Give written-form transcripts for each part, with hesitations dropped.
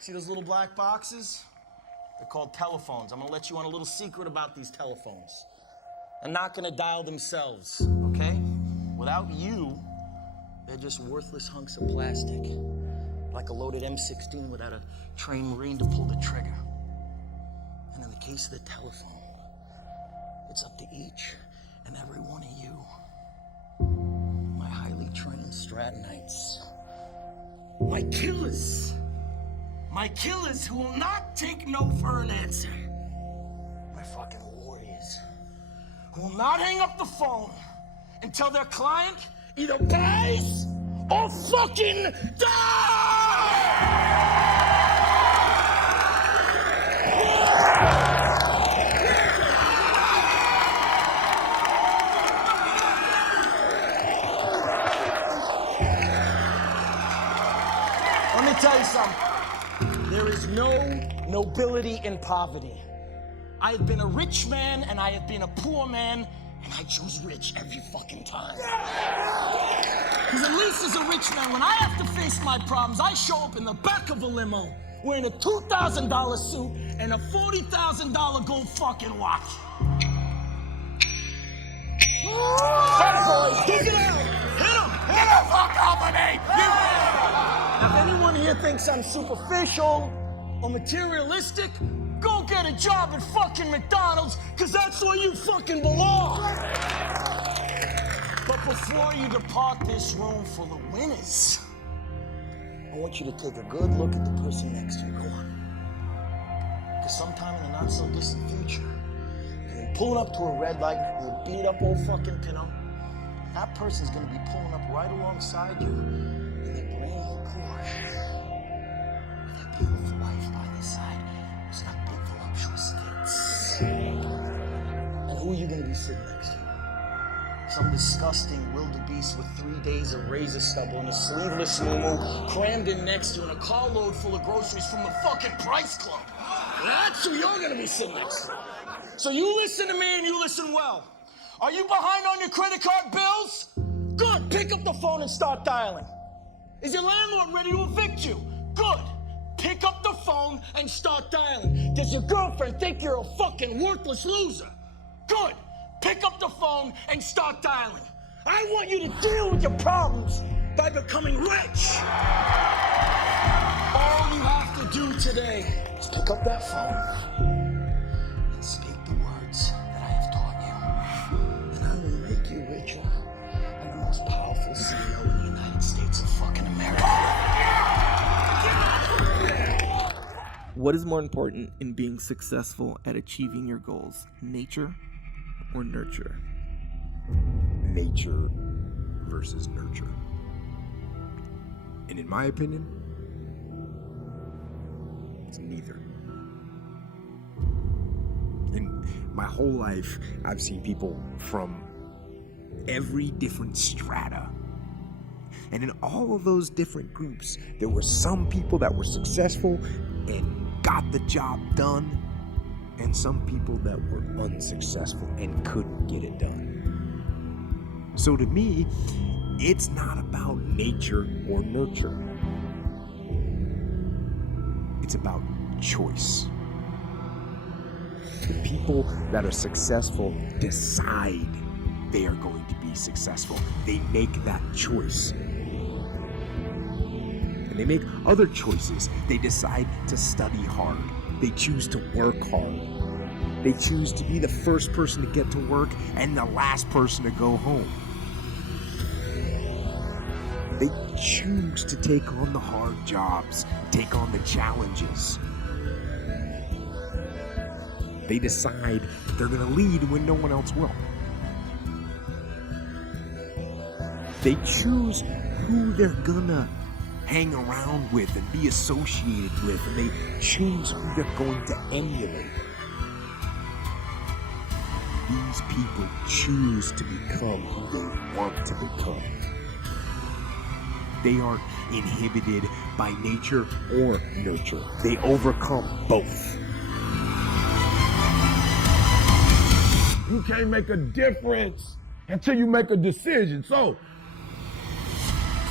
See those little black boxes? They're called telephones. I'm gonna let you on a little secret about these telephones. They're not gonna dial themselves, okay? Without you, they're just worthless hunks of plastic. Like a loaded M16 without a trained Marine to pull the trigger. And in the case of the telephone, it's up to each and every one of you, my highly trained Stratonites, my killers who will not take no for an answer, my fucking warriors, who will not hang up the phone until their client either buys or fucking dies! Let me tell you something. There is no nobility in poverty. I have been a rich man and I have been a poor man, and I choose rich every fucking time. Because at least as a rich man, when I have to face my problems, I show up in the back of a limo wearing a $2,000 suit and a $40,000 gold fucking watch. Hey boys, dig it out! Hit him! Hit him! Fuck off of me! Now, if anyone here thinks I'm superficial or materialistic, go get a job at fucking McDonald's, because that's where you fucking belong. But before you depart this room full of winners, I want you to take a good look at the person next to you. Go on. Because sometime in the not-so-distant future, you're gonna be pulling up to a red light with a beat-up old fucking Pinto. That person's gonna be pulling up right alongside you in their brand new Porsche, with their beautiful wife by their side, who's got big voluptuous tits. And who are you gonna be sitting next to? Some disgusting wildebeest with 3 days of razor stubble and a sleeveless muumuu crammed in next to you in a carload full of groceries from the fucking Price Club. That's who you're gonna be sitting next to. So you listen to me and you listen well. Are you behind on your credit card bills? Good, pick up the phone and start dialing. Is your landlord ready to evict you? Good, pick up the phone and start dialing. Does your girlfriend think you're a fucking worthless loser? Good, pick up the phone and start dialing. I want you to deal with your problems by becoming rich. All you have to do today is pick up that phone and speak the words that I have taught you. And I will make you richer and the most powerful CEO in the United States of fucking America. What is more important in being successful at achieving your goals? Nature or nurture? Nature versus nurture. And in my opinion, it's neither. In my whole life, I've seen people from every different strata. And in all of those different groups, there were some people that were successful and got the job done, and some people that were unsuccessful and couldn't get it done. So to me, it's not about nature or nurture. It's about choice. The people that are successful decide they are going to be successful. They make that choice. And they make other choices. They decide to study hard. They choose to work hard. They choose to be the first person to get to work and the last person to go home. They choose to take on the hard jobs, take on the challenges. They decide they're going to lead when no one else will. They choose who they're going to hang around with and be associated with, and they choose who they're going to emulate. These people choose to become who they want to become. They aren't inhibited by nature or nurture. They overcome both. You can't make a difference until you make a decision. So,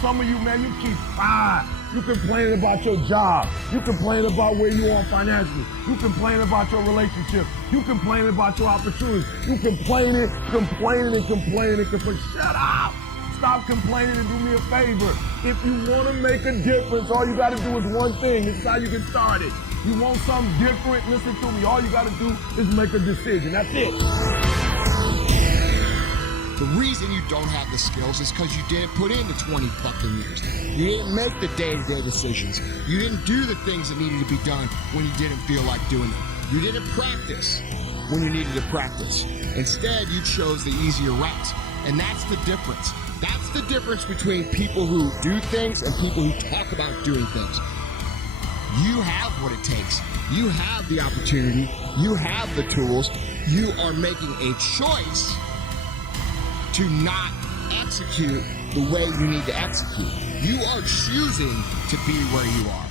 some of you, man, you keep fine. You complaining about your job. You complaining about where you are financially. You complaining about your relationship. You complaining about your opportunities. You complaining. Shut up. Stop complaining and do me a favor. If you want to make a difference, all you got to do is one thing. This is how you get started. You want something different? Listen to me. All you got to do is make a decision. That's it. The reason you don't have the skills is because you didn't put in the 20 fucking years. You didn't make the day-to-day decisions. You didn't do the things that needed to be done when you didn't feel like doing them. You didn't practice when you needed to practice. Instead, you chose the easier route. And that's the difference. That's the difference between people who do things and people who talk about doing things. You have what it takes. You have the opportunity. You have the tools. You are making a choice to not execute the way you need to execute. You are choosing to be where you are.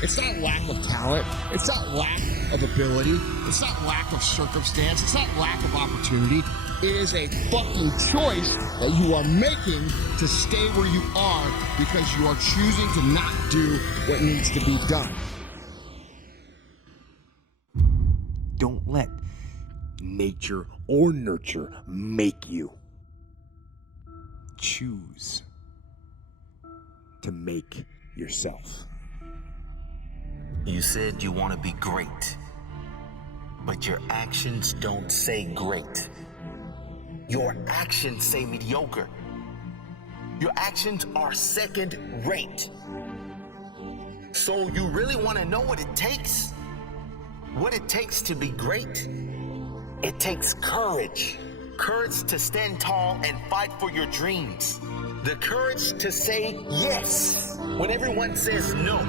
It's not lack of talent. It's not lack of ability. It's not lack of circumstance. It's not lack of opportunity. It is a fucking choice that you are making to stay where you are because you are choosing to not do what needs to be done. Don't let nature or nurture make you. Choose to make yourself. You said you want to be great, but your actions don't say great. Your actions say mediocre. Your actions are second rate. So you really want to know what it takes? What it takes to be great? It takes courage. Courage to stand tall and fight for your dreams. The courage to say yes when everyone says no.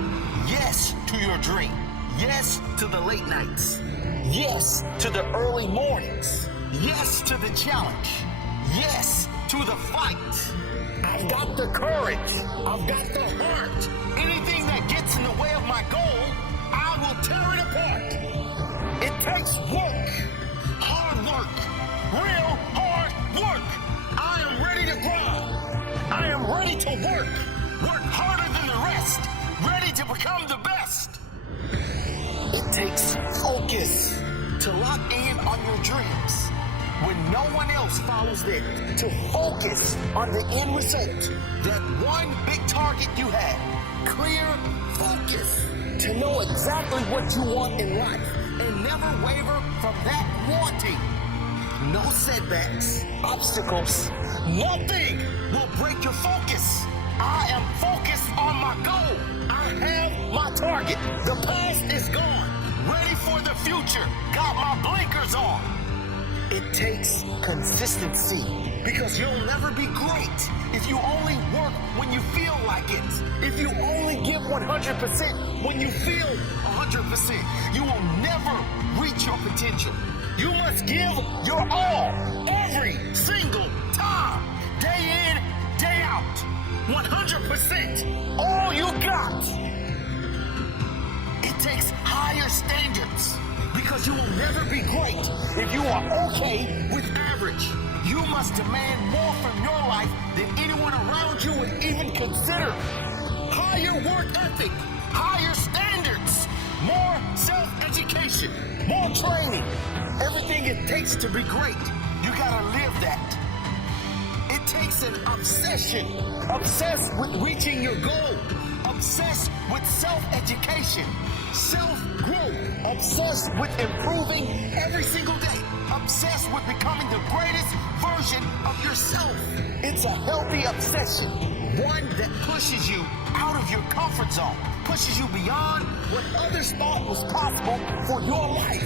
Yes to your dream. Yes to the late nights. Yes to the early mornings. Yes to the challenge. Yes to the fight. I've got the courage. I've got the heart. Anything that gets in the way of my goal, I will tear it apart. It takes work. Hard work. Real hard work. I am ready to grind. I am ready to work. Work harder than the rest. Ready to become the best. It takes focus to lock in on your dreams when no one else follows them. To focus on the end result. That one big target you had. Clear focus. To know exactly what you want in life and never waver from that wanting. No setbacks, obstacles, nothing will break your focus. I am focused on my goal. I have my target. The past is gone. Ready for the future. Got my blinkers on. It takes consistency because you'll never be great if you only work when you feel like it. If you only give 100% when you feel 100%, you will never reach your potential. You must give your all every single time, day in, day out, 100%, all you got. It takes higher standards because you will never be great if you are okay with average. You must demand more from your life than anyone around you would even consider. Higher work ethic, higher standards, more self-education, more training. Everything it takes to be great, you gotta live that. It takes an obsession, obsessed with reaching your goal, obsessed with self-education, self-growth, obsessed with improving every single day, obsessed with becoming the greatest version of yourself. It's a healthy obsession, one that pushes you out of your comfort zone, pushes you beyond what others thought was possible for your life.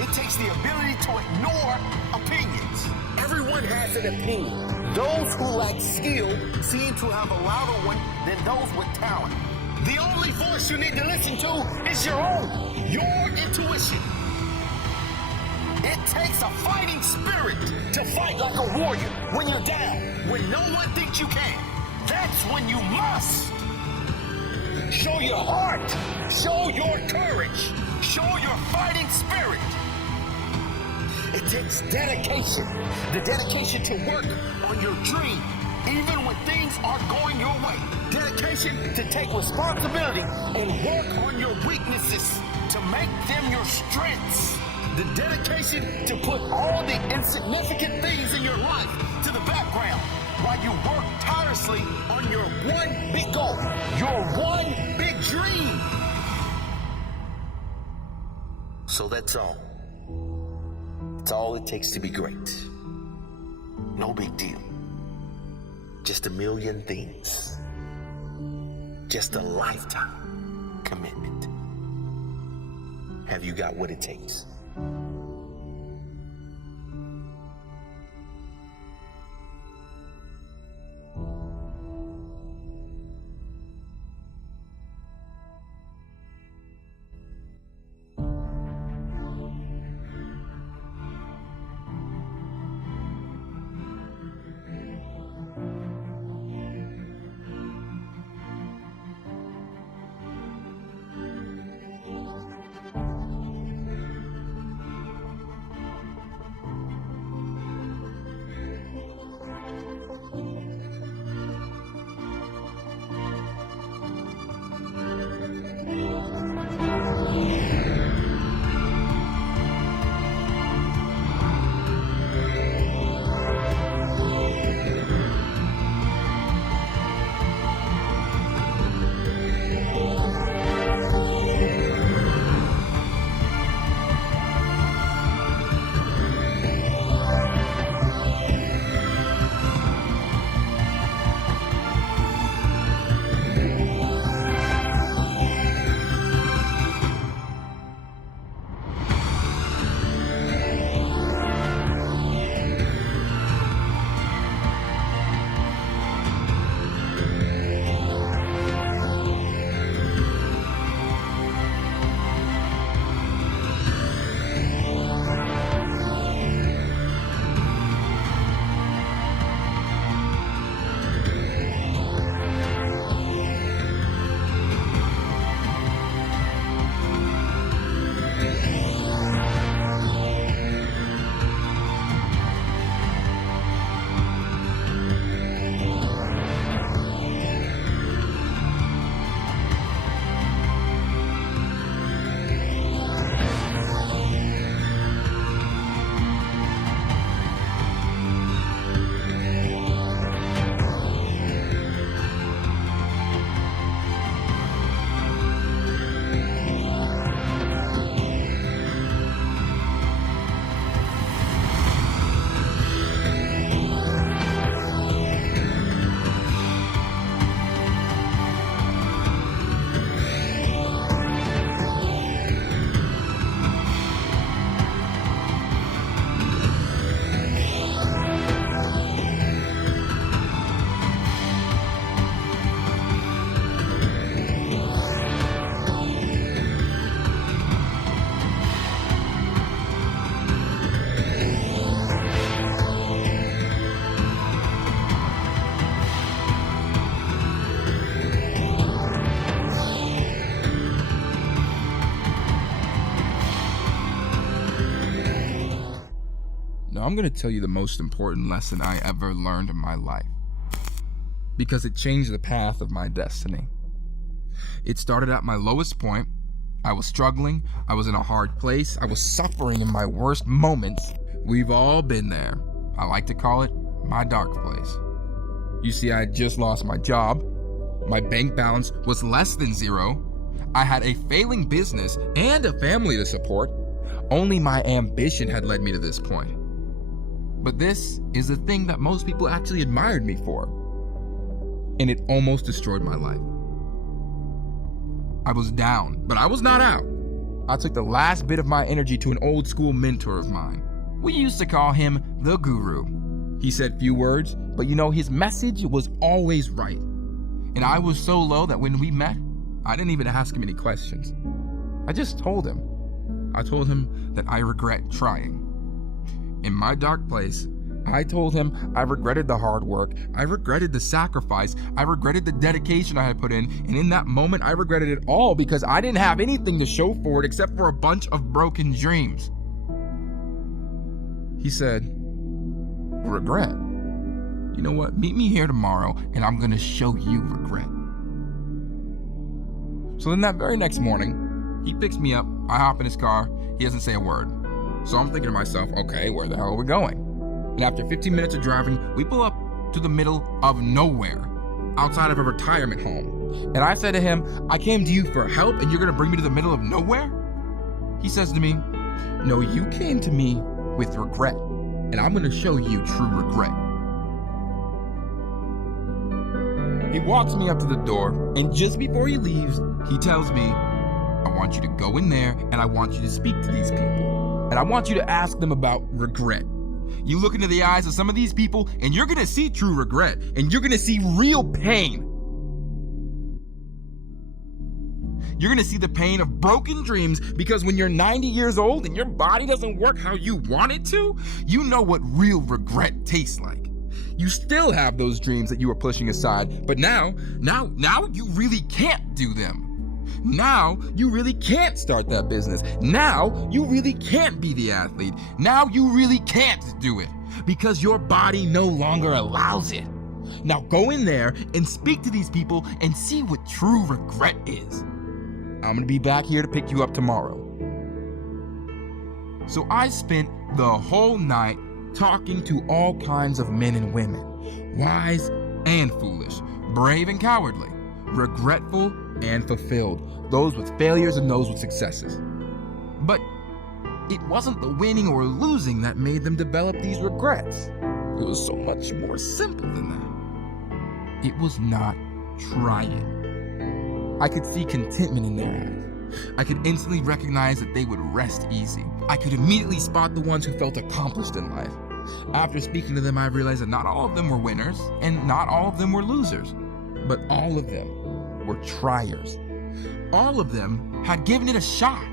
It takes the ability to ignore opinions. Everyone has an opinion. Those who lack skill seem to have a louder one than those with talent. The only voice you need to listen to is your own, your intuition. It takes a fighting spirit to fight like a warrior when you're down, when no one thinks you can. That's when you must. Show your heart, show your courage, show your fighting spirit. It takes dedication, the dedication to work on your dream, even when things aren't going your way. Dedication to take responsibility and work on your weaknesses to make them your strengths. The dedication to put all the insignificant things in your life to the background while you work tirelessly on your one big goal, your one big dream. So that's all. It's all it takes to be great. No big deal. Just a million things. Just a lifetime commitment. Have you got what it takes? Now, I'm going to tell you the most important lesson I ever learned in my life, because it changed the path of my destiny. It started at my lowest point. I was struggling. I was in a hard place. I was suffering in my worst moments. We've all been there. I like to call it my dark place. You see, I had just lost my job. My bank balance was less than zero. I had a failing business and a family to support. Only my ambition had led me to this point. But this is the thing that most people actually admired me for. And it almost destroyed my life. I was down, but I was not out. I took the last bit of my energy to an old school mentor of mine. We used to call him the Guru. He said few words, but his message was always right. And I was so low that when we met, I didn't even ask him any questions. I just told him. I told him that I regret trying. In my dark place, I told him I regretted the hard work, I regretted the sacrifice, I regretted the dedication I had put in, and in that moment I regretted it all because I didn't have anything to show for it except for a bunch of broken dreams. He said, "Regret? you know what? Meet me here tomorrow and I'm gonna show you regret. So then that very next morning, he picks me up, I hop in his car, he doesn't say a word. So I'm thinking to myself, okay, where the hell are we going? And after 15 minutes of driving, we pull up to the middle of nowhere, outside of a retirement home. And I said to him, I came to you for help and you're gonna bring me to the middle of nowhere? He says to me, no, you came to me with regret, and I'm gonna show you true regret. He walks me up to the door, and just before he leaves, he tells me, I want you to go in there and I want you to speak to these people. And I want you to ask them about regret. You look into the eyes of some of these people and you're gonna see true regret, and you're gonna see real pain. You're gonna see the pain of broken dreams, because when you're 90 years old and your body doesn't work how you want it to, you know what real regret tastes like. You still have those dreams that you were pushing aside, but now you really can't do them. Now you really can't start that business. Now you really can't be the athlete. Now you really can't do it because your body no longer allows it. Now go in there and speak to these people and see what true regret is. I'm gonna be back here to pick you up tomorrow. So I spent the whole night talking to all kinds of men and women, wise and foolish, brave and cowardly, regretful and fulfilled, those with failures and those with successes. But it wasn't the winning or losing that made them develop these regrets. It was so much more simple than that. It was not trying. I could see contentment in their eyes. I could instantly recognize that they would rest easy. I could immediately spot the ones who felt accomplished in life. After speaking to them, I realized that not all of them were winners and not all of them were losers, but all of them were triers. All of them had given it a shot.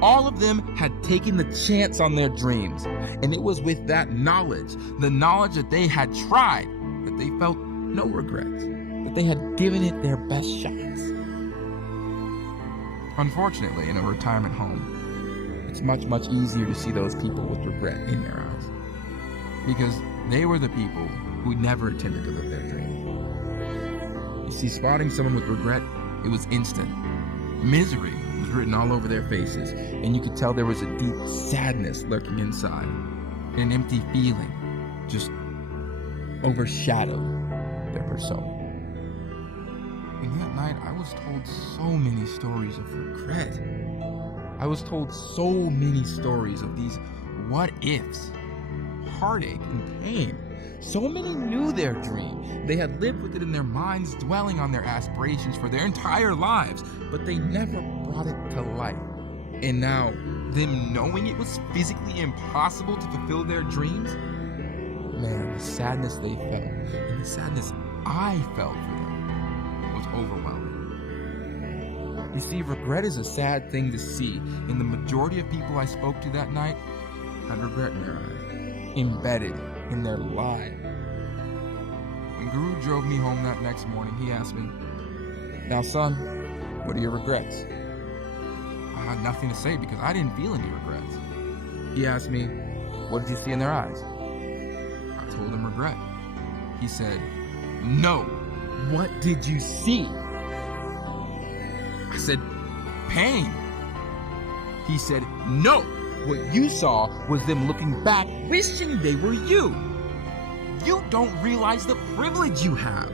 All of them had taken the chance on their dreams. And it was with that knowledge, the knowledge that they had tried, that they felt no regrets, that they had given it their best shots. Unfortunately, in a retirement home, it's much, much easier to see those people with regret in their eyes, because they were the people who never attempted to live their dream. You see, spotting someone with regret, it was instant. Misery was written all over their faces, and you could tell there was a deep sadness lurking inside, and an empty feeling just overshadowed their persona. And that night, I was told so many stories of regret. I was told so many stories of these what ifs, heartache and pain. So many knew their dream. They had lived with it in their minds, dwelling on their aspirations for their entire lives, but they never brought it to life. And now, them knowing it was physically impossible to fulfill their dreams, man, the sadness they felt, and the sadness I felt for them, was overwhelming. You see, regret is a sad thing to see, and the majority of people I spoke to that night had regret in their eyes, embedded in their lives. When Guru drove me home that next morning, he asked me, "Now, son, what are your regrets?" I had nothing to say because I didn't feel any regrets. He asked me, "What did you see in their eyes?" I told him regret. He said, "No, what did you see?" I said, "Pain." He said, "No, what you saw was them looking back, wishing they were you. You don't realize the privilege you have.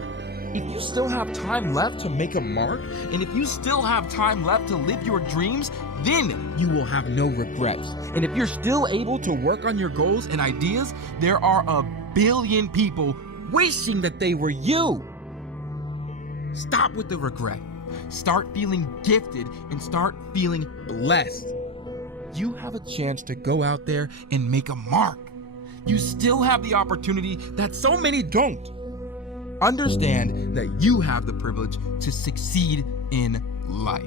If you still have time left to make a mark, and if you still have time left to live your dreams, then you will have no regrets. And if you're still able to work on your goals and ideas, there are 1 billion people wishing that they were you. Stop with the regret. Start feeling gifted and start feeling blessed. You have a chance to go out there and make a mark. You still have the opportunity that so many don't. Understand that you have the privilege to succeed in life."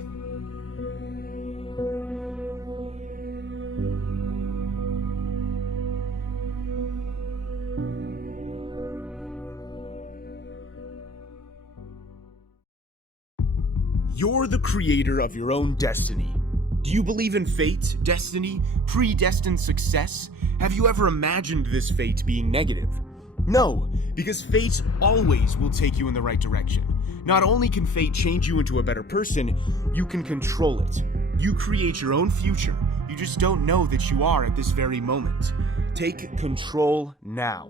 You're the creator of your own destiny. Do you believe in fate, destiny, predestined success? Have you ever imagined this fate being negative? No, because fate always will take you in the right direction. Not only can fate change you into a better person, you can control it. You create your own future. You just don't know that you are at this very moment. Take control now.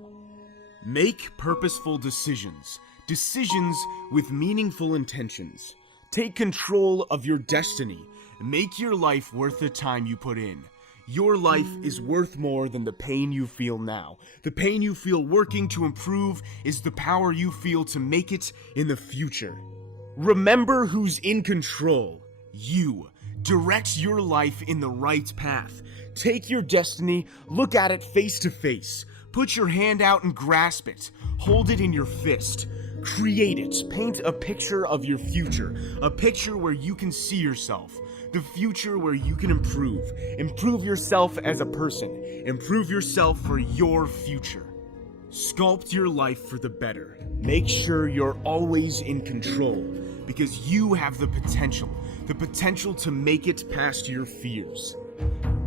Make purposeful decisions. Decisions with meaningful intentions. Take control of your destiny. Make your life worth the time you put in. Your life is worth more than the pain you feel now. The pain you feel working to improve is the power you feel to make it in the future. Remember who's in control. You. Direct your life in the right path. Take your destiny, look at it face to face. Put your hand out and grasp it. Hold it in your fist. Create it. Paint a picture of your future. A picture where you can see yourself. The future where you can improve. Improve yourself as a person. Improve yourself for your future. Sculpt your life for the better. Make sure you're always in control, because you have the potential to make it past your fears.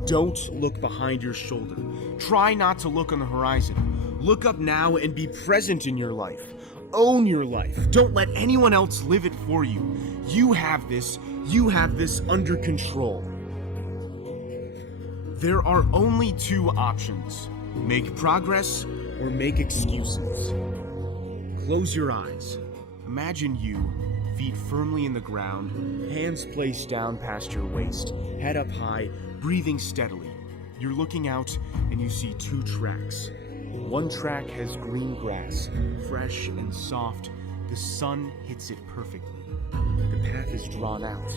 Don't look behind your shoulder. Try not to look on the horizon. Look up now and be present in your life. Own your life. Don't let anyone else live it for you. You have this under control. There are only two options. Make progress or make excuses. Close your eyes. Imagine you, feet firmly in the ground, hands placed down past your waist, head up high, breathing steadily. You're looking out and you see two tracks. One track has green grass, fresh and soft. The sun hits it perfectly. The path is drawn out.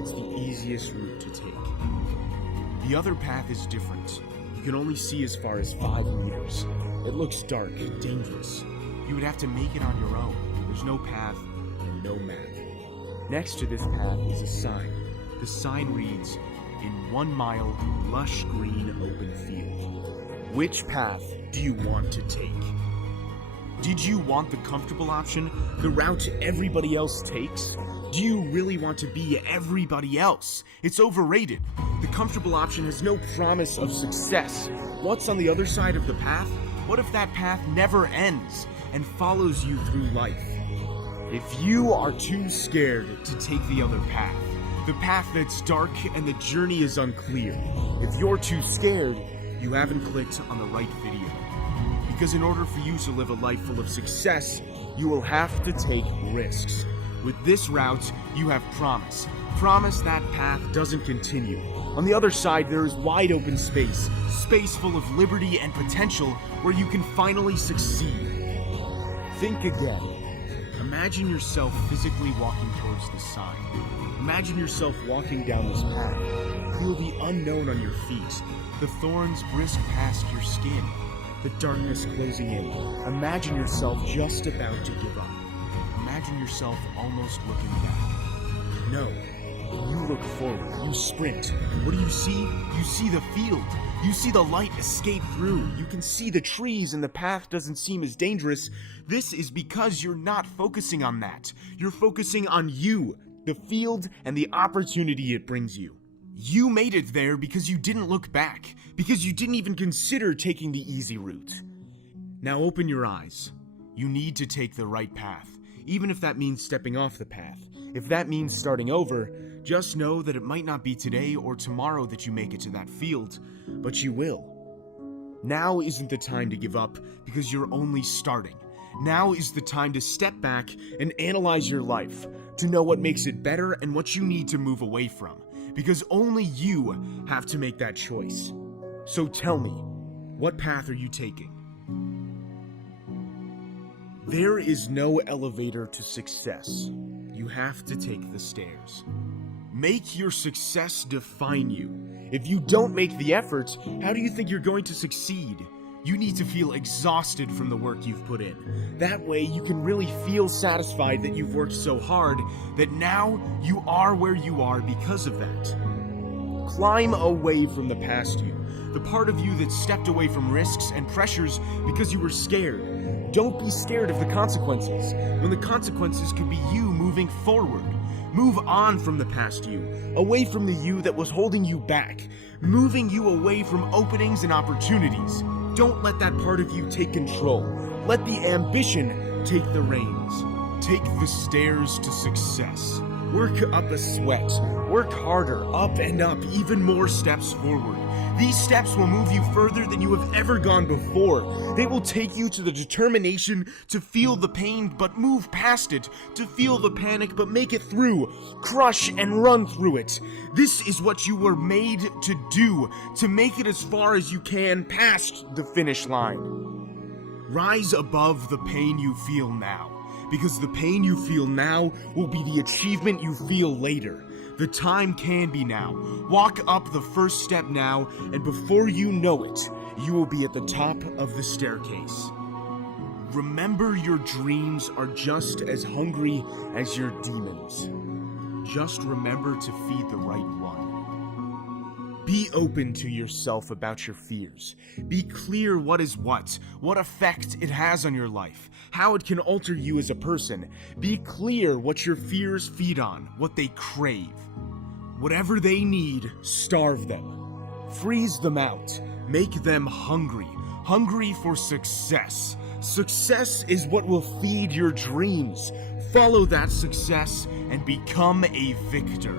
It's the easiest route to take. The other path is different. You can only see as far as 5 meters. It looks dark, dangerous. You would have to make it on your own. There's no path and no map. Next to this path is a sign. The sign reads, "In 1 mile, lush green open field." Which path do you want to take? Did you want the comfortable option, the route everybody else takes? Do you really want to be everybody else? It's overrated. The comfortable option has no promise of success. What's on the other side of the path? What if that path never ends and follows you through life? If you are too scared to take the other path, the path that's dark and the journey is unclear, if you're too scared, you haven't clicked on the right video. Because in order for you to live a life full of success, you will have to take risks. With this route, you have promise. Promise that path doesn't continue. On the other side, there is wide open space. Space full of liberty and potential where you can finally succeed. Think again. Imagine yourself physically walking towards the sign. Imagine yourself walking down this path. Feel the unknown on your feet. The thorns brisk past your skin. The darkness closing in. Imagine yourself just about to give up. Imagine yourself almost looking back. No. You look forward. You sprint. What do you see? You see the field. You see the light escape through. You can see the trees and the path doesn't seem as dangerous. This is because you're not focusing on that. You're focusing on you, the field, and the opportunity it brings you. You made it there because you didn't look back, because you didn't even consider taking the easy route. Now open your eyes. You need to take the right path, even if that means stepping off the path. If that means starting over, just know that it might not be today or tomorrow that you make it to that field, but you will. Now isn't the time to give up because you're only starting. Now is the time to step back and analyze your life, to know what makes it better and what you need to move away from, because only you have to make that choice. So tell me, what path are you taking? There is no elevator to success. You have to take the stairs. Make your success define you. If you don't make the effort, how do you think you're going to succeed? You need to feel exhausted from the work you've put in. That way you can really feel satisfied that you've worked so hard that now you are where you are because of that. Climb away from the past you, the part of you that stepped away from risks and pressures because you were scared. Don't be scared of the consequences, when the consequences could be you moving forward. Move on from the past you, away from the you that was holding you back, moving you away from openings and opportunities. Don't let that part of you take control. Let the ambition take the reins. Take the stairs to success. Work up a sweat. Work harder, up and up, even more steps forward. These steps will move you further than you have ever gone before. They will take you to the determination to feel the pain but move past it, to feel the panic but make it through, crush and run through it. This is what you were made to do, to make it as far as you can past the finish line. Rise above the pain you feel now, because the pain you feel now will be the achievement you feel later. The time can be now. Walk up the first step now, and before you know it, you will be at the top of the staircase. Remember, your dreams are just as hungry as your demons. Just remember to feed the right one. Be open to yourself about your fears. Be clear what is what effect it has on your life, how it can alter you as a person. Be clear what your fears feed on, what they crave. Whatever they need, starve them. Freeze them out. Make them hungry. Hungry for success. Success is what will feed your dreams. Follow that success and become a victor.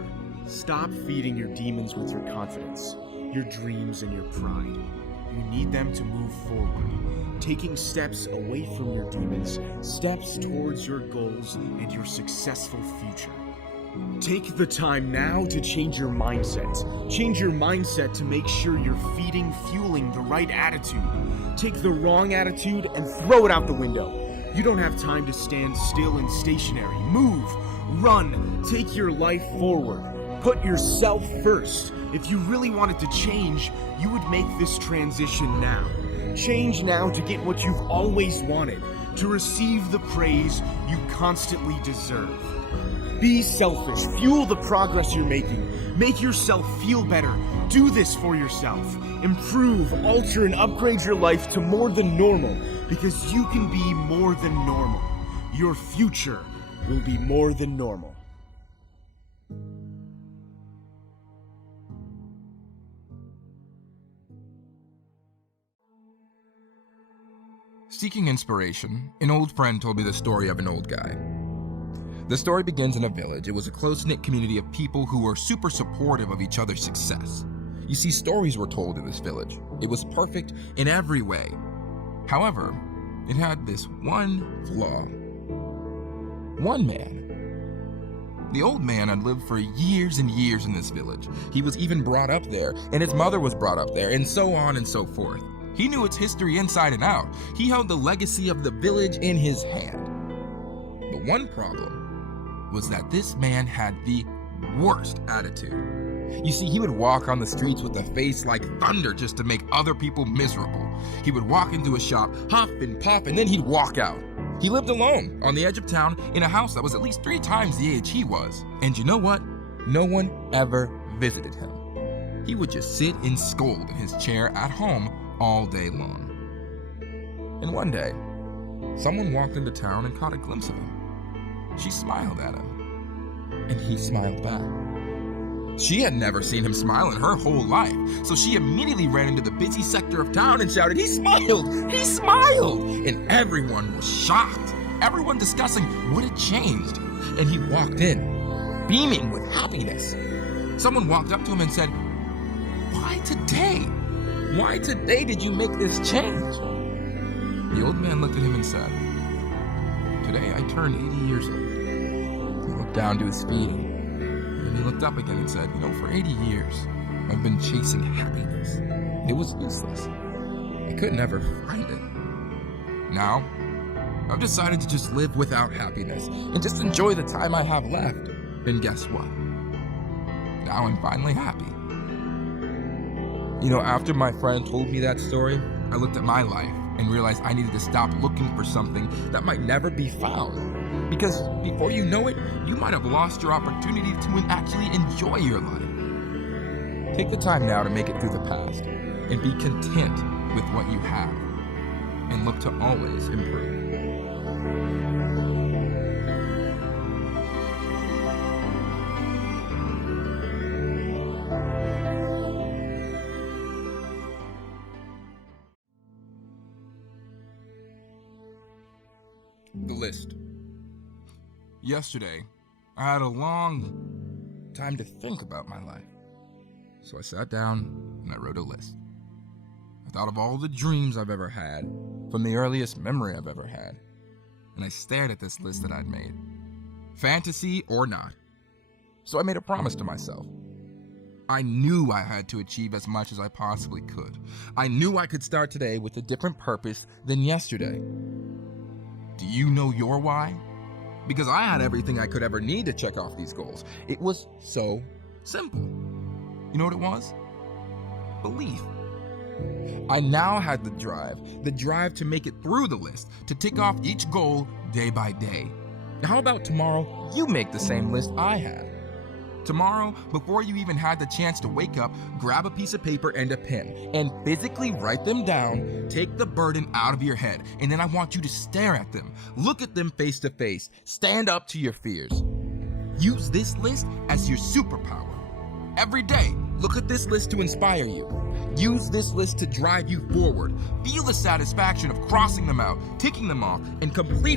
Stop feeding your demons with your confidence, your dreams, and your pride. You need them to move forward, taking steps away from your demons, steps towards your goals and your successful future. Take the time now to change your mindset. Change your mindset to make sure you're fueling the right attitude. Take the wrong attitude and throw it out the window. You don't have time to stand still and stationary. Move, run, take your life forward. Put yourself first. If you really wanted to change, you would make this transition now. Change now to get what you've always wanted, to receive the praise you constantly deserve. Be selfish. Fuel the progress you're making. Make yourself feel better. Do this for yourself. Improve, alter, and upgrade your life to more than normal, because you can be more than normal. Your future will be more than normal. Seeking inspiration, an old friend told me the story of an old guy. The story begins in a village. It was a close-knit community of people who were super supportive of each other's success. You see, stories were told in this village. It was perfect in every way. However, it had this one flaw. One man. The old man had lived for years and years in this village. He was even brought up there, and his mother was brought up there, and so on and so forth. He knew its history inside and out. He held the legacy of the village in his hand. But one problem was that this man had the worst attitude. You see, he would walk on the streets with a face like thunder just to make other people miserable. He would walk into a shop, huff and puff, and then he'd walk out. He lived alone on the edge of town in a house that was at least 3 times the age he was. And you know what? No one ever visited him. He would just sit and scold in his chair at home all day long. And one day, someone walked into town and caught a glimpse of him. She smiled at him, and he smiled back. She had never seen him smile in her whole life, so she immediately ran into the busy sector of town and shouted, "He smiled! He smiled!" And everyone was shocked, everyone discussing what had changed. And he walked in, beaming with happiness. Someone walked up to him and said, "Why today? Why today did you make this change?" The old man looked at him and said, "Today I turned 80 years old." He looked down to his feet and he looked up again and said, "For 80 years, I've been chasing happiness. It was useless. I could never find it. Now, I've decided to just live without happiness and just enjoy the time I have left. And guess what? Now I'm finally happy." After my friend told me that story, I looked at my life and realized I needed to stop looking for something that might never be found. Because before you know it, you might have lost your opportunity to actually enjoy your life. Take the time now to make it through the past and be content with what you have and look to always improve. The list. Yesterday, I had a long time to think about my life. So I sat down and I wrote a list. I thought of all the dreams I've ever had, from the earliest memory I've ever had. And I stared at this list that I'd made. Fantasy or not. So I made a promise to myself. I knew I had to achieve as much as I possibly could. I knew I could start today with a different purpose than yesterday. Do you know your why? Because I had everything I could ever need to check off these goals. It was so simple. You know what it was? Belief. I now had the drive to make it through the list, to tick off each goal day by day. Now, how about tomorrow you make the same list I had? Tomorrow, before you even had the chance to wake up, grab a piece of paper and a pen and physically write them down. Take the burden out of your head, and then I want you to stare at them. Look at them face to face. Stand up to your fears. Use this list as your superpower. Every day, look at this list to inspire you. Use this list to drive you forward. Feel the satisfaction of crossing them out, ticking them off, and completing